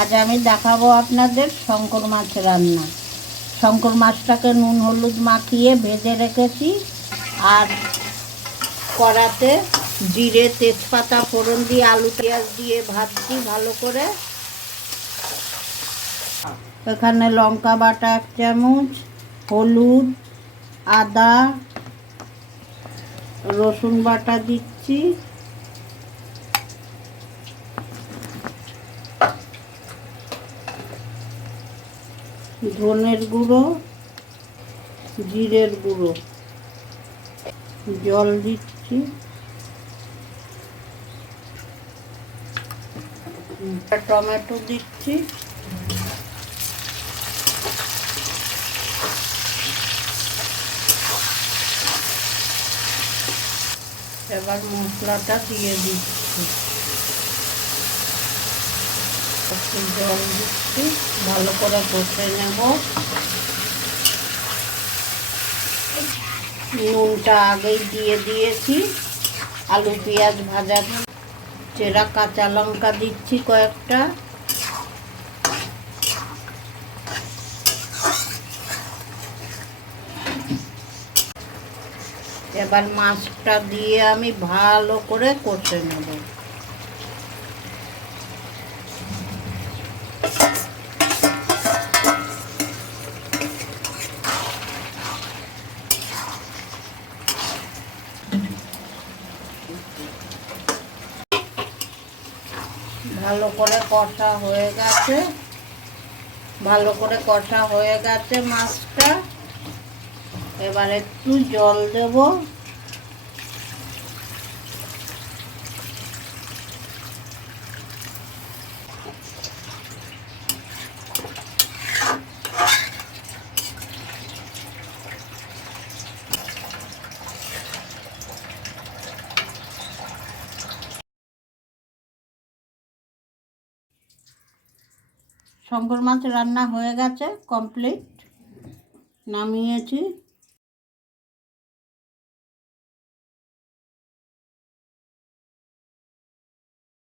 আজ আমি দেখাবো আপনাদের শঙ্কর মাছ রান্না। শঙ্কর মাছটাকে নুন হলুদ মাখিয়ে ভেজে রেখেছি, আর কড়াতে জিরে তেজপাতা ফোড়ন দিয়ে আলু পেঁয়াজ দিয়ে ভাজছি ভালো করে। এখানে লঙ্কা বাটা 1 চামচ, হলুদ, আদা রসুন বাটা দিচ্ছি, ধনের গুঁড়ো, জিরের গুঁড়ো, জল দিচ্ছি, টমেটো দিচ্ছি, এবার মশলাটা দিয়ে দিচ্ছি, জল দিচ্ছি, ভালো করে কষে নেব। নুনটা আগেই দিয়ে দিয়েছি। আলু পেঁয়াজ ভাজা চেরা কাঁচা লঙ্কা দিচ্ছি কয়েকটা, এবার মাছটা দিয়ে আমি ভালো করে কষে নেব। ভালো করে কষা হয়ে গেছে, মাছটা। এবার একটু জল দেব, শঙ্কর মাছ রান্না হয়ে গেছে, কমপ্লিট, নামিয়েছি।